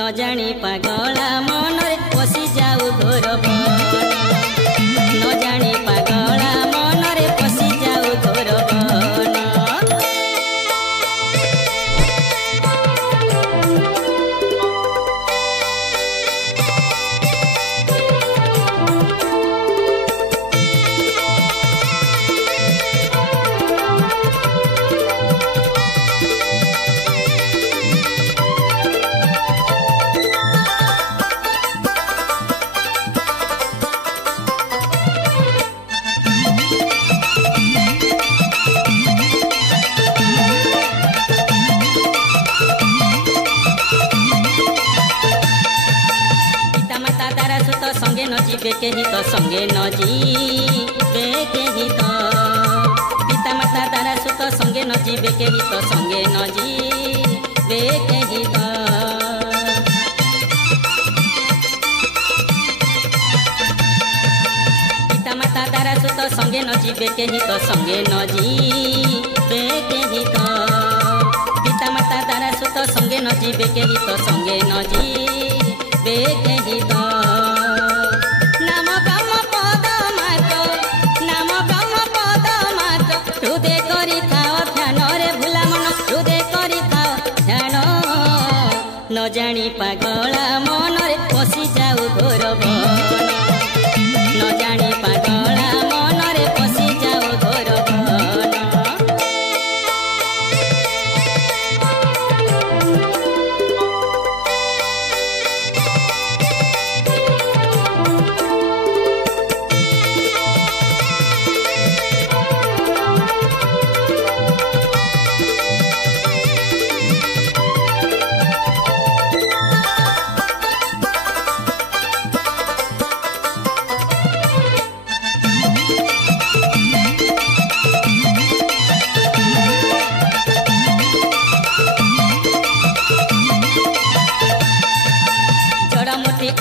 न जानी पागला मनरे पशि जाऊ घोर बन न जानी पागला मनरे पशि जाऊ घोर बन। संगे न जीवे केही तो संगे न जीवे केही तो पिता माता तारा सुत संगे न जीवे केही तो संगे न जीवे केही तो पिता माता तारा सुत संगे न जीवे केही तो संगे न जीवे केही तो पिता माता तारा सुत संगे न जीवे केही तो संगे न जीवे केही तो न जानी पागला मनरे पशि जाऊ घोर बन न जानी पागला मनरे पशि जाऊ घोर बन।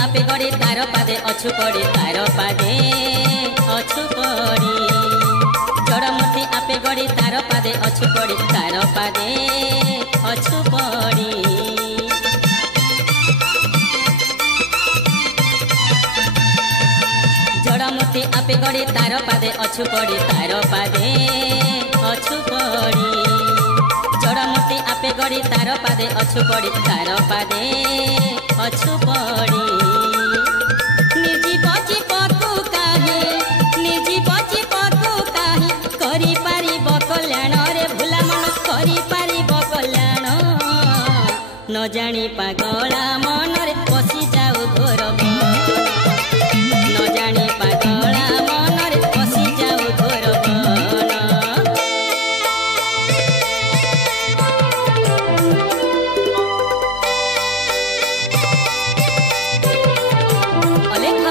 आपे गड़ी तार पादे अछु पड़ी तार पादे अछु पड़ी जड़मूर्ति आपे गड़ी तार पादे अछु पड़ी तार पादे अछु पड़ी जड़मूर्ति आपे गड़ी तार पादे अछु पड़ी तार पादे अछु पड़ी जड़मूर्ति आपे गड़ी तार पादे अछु पड़ी तार पादे अछु पड़ी करी पारिब कल्याण रे भुला मन करी पारिब कल्याण न जानी पागला मनरे पशि जाऊ घोर बन न जानी पागला मनरे पशि जाऊ घोर बन। अलेख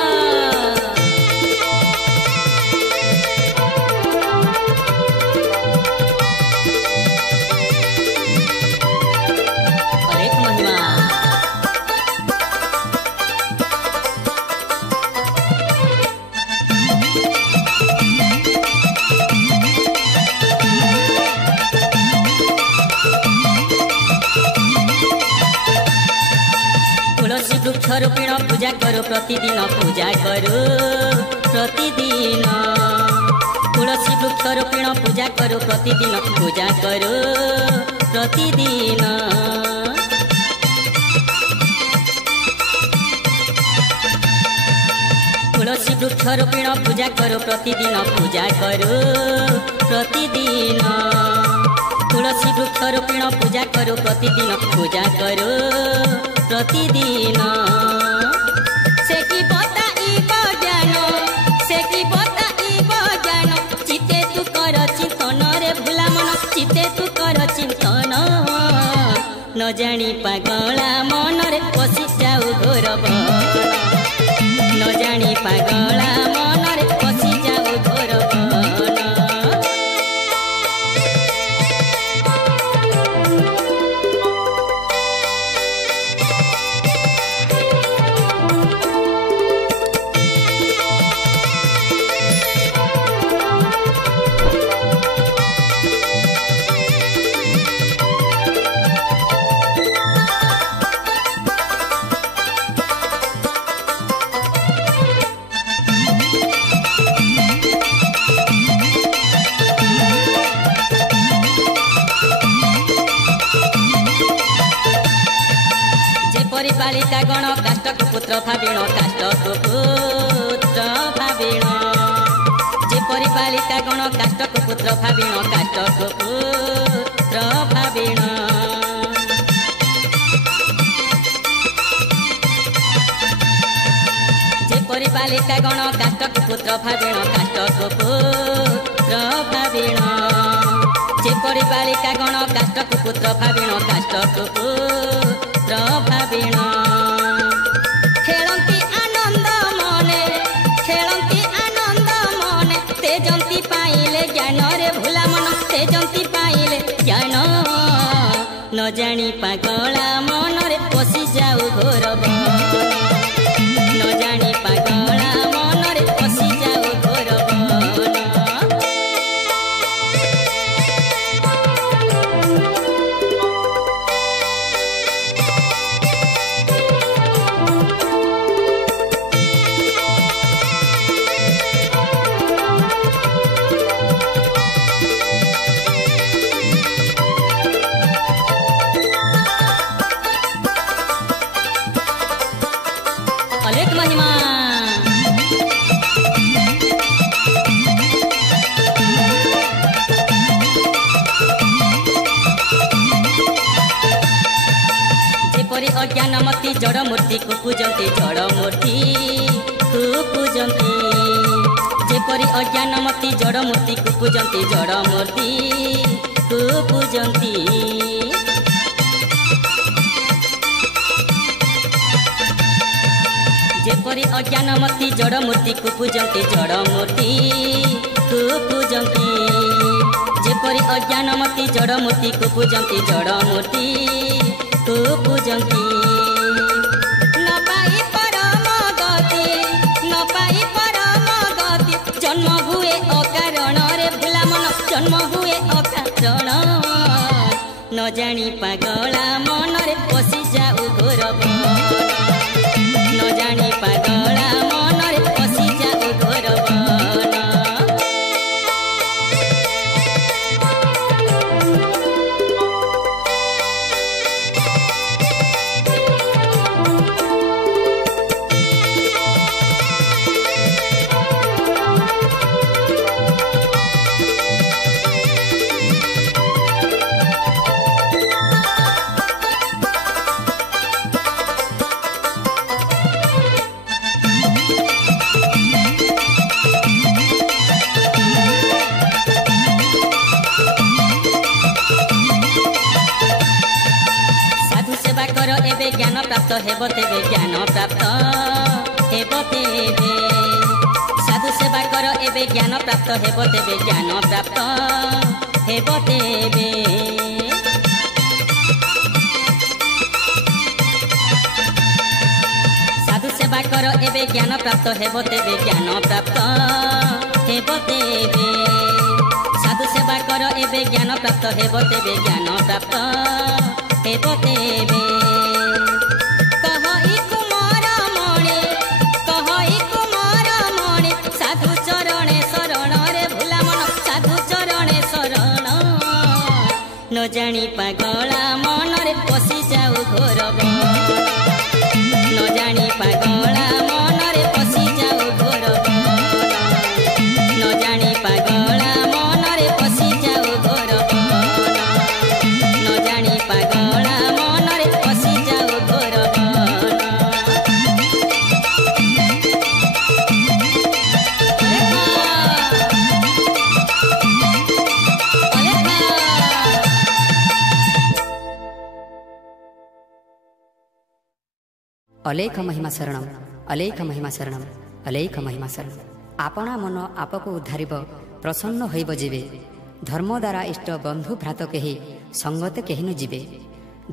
वृक्षरूपिण पूजा करो प्रतिदिन पूजा करो प्रतिदिन तुलसी वृक्षरूपिण पूजा करो प्रतिदिन पूजा करो प्रतिदिन तुलसी वृक्षरूपिण पूजा करो प्रतिदिन पूजा करो प्रतिदिन तुलसी वृक्षरूपिण पूजा करो प्रतिदिन पूजा करो प्रतिदिन से की बताइब ज्ञान से की बताइब ज्ञान चिते तू कर चिंतन रे भुला मन चिते तू कर चिंतन न जानी पागला मनरे पशि जाऊ घोर बन न जानी पागला मनरे पशि जाऊ घोर बन। बालिका गण काष्ठक पुत्र भाविण काष्ठक पुत्र भाविण जेपरि बालिका गण काष्ठक पुत्र भाविण काष्ठक पुत्र भाविण जेपरि बालिका गण काष्ठक पुत्र भाविण काष्ठक पुत्र भाविण जेपरि बालिका गण काष्ठक पुत्र भाविण काष्ठक पुत्र भाविण खेलंती आनंद मने खेलंती आनंद मने तेजंती पाइले ज्ञान रे भोला मन तेजंती पाइले ज्ञान न जानी पागला मन रे पशि जाऊ घोर न जानी पागला मन रे पशि जाऊ घोर अलेख महिमा जेपरि अज्ञानमती जड़ मूर्ति को पूजंती जड़ मूर्ति को पूजंती जेपरि अज्ञानमती जड़ मूर्ति को पूजंती जड़ मूर्ति को पूजंती जेपरि अज्ञानमती जड़ मूर्ति को पूजंती जड़ मूर्ति को पूजंती जेपरि अज्ञानमती जड़ मूर्ति को पूजंती जड़ मूर्ति को पूजंती न पाई परम गति जन्म हुए अकारण रे भोला मन जन्म हुए अकारण न जानी पागला मन रे पशि जाऊ घोर न जानी पागला मन रे पशि जाऊ घोर एबे ज्ञान प्राप्त हेब तेबे ज्ञान प्राप्त हेब तेबे साधु सेवा कर एबे ज्ञान प्राप्त हेब तेबे ज्ञान प्राप्त हेब तेबे साधु सेवा कर एबे ज्ञान प्राप्त हेब तेबे ज्ञान प्राप्त हेब तेबे साधु सेवा कर एबे ज्ञान प्राप्त हेब तेबे ज्ञान प्राप्त हेब तेबे साधु चरणे शरण रे भोला मन साधु चरणे शरण न जानी पागला मन रे पशि जाऊ घोर न जानी पागला मन रे पशि जाऊ घोर न जानी पागला मन रे पशि जाऊ घोर न जानी पागला मन रे पशि जाऊ घोर अलेख महिमा शरणम अलेख महिमा शरणम अलेख महिमा शरणम आपणा मन आपको उद्धारिब प्रसन्न होइब जीवे धर्म द्वारा इष्ट बंधु भ्रात केही संगते केही न जीवे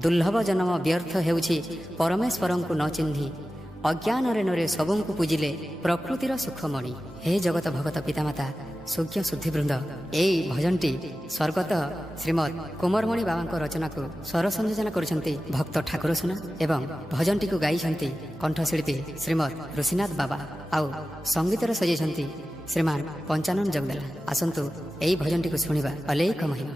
दुर्लभ जन्म व्यर्थ हेउछि परमेश्वरंकु न चिन्हि अज्ञान रे सबंकु पूजिले प्रकृतिर सुखमणि हे जगत भगत पितामाता सूक्ष्म शुद्धिवृंद एई भजनटी स्वर्गत श्रीमद कुमारमणि बाबा रचना को स्वर संयोजन करुछंती भक्त ठाकुर सुना एवं भजनटी को गाइछंती कंठशिल्पी श्रीमद ऋषिनाथ बाबा आउ संगीतर सजेछंती श्रीमान पंचानन जगदेला आसंतु एई भजनटी को सुनिबा अलेख महिमा।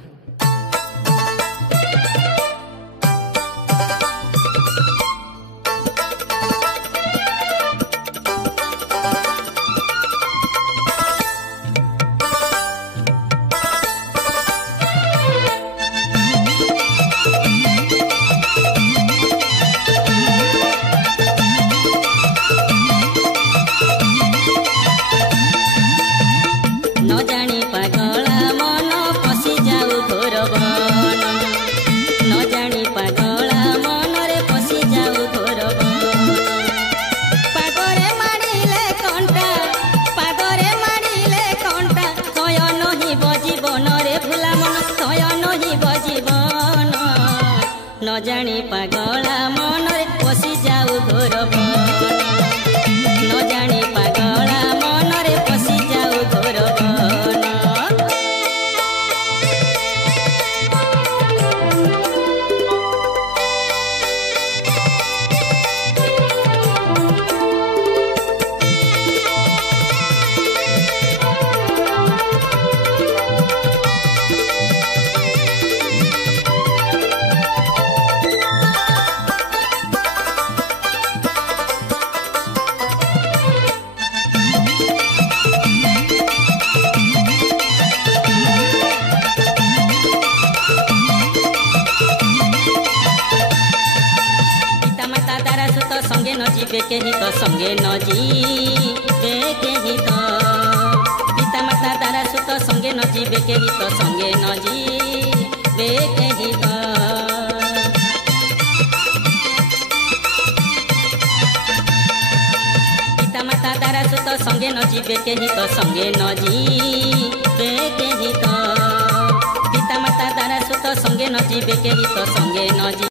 ଯିବେ କେହି ତ ସଙ୍ଗେ ନ ଯିବେ କେହି ତ ପିତା ମାତା ଦ୍ୱାରା ସୁତ ସଙ୍ଗେ ନ ଯିବେ କେହି ତ ସଙ୍ଗେ ନ ଯିବେ କେହି ତ ପିତା ମାତା ଦ୍ୱାରା ସୁତ ସଙ୍ଗେ ନ ଯିବେ କେହି ତ ସଙ୍ଗେ ନ ଯିବେ କେହି ତ ପିତା ମାତା ଦ୍ୱାରା ସୁତ ସଙ୍ଗେ ନ ଯିବେ କେହି ତ ସଙ୍ଗେ ନ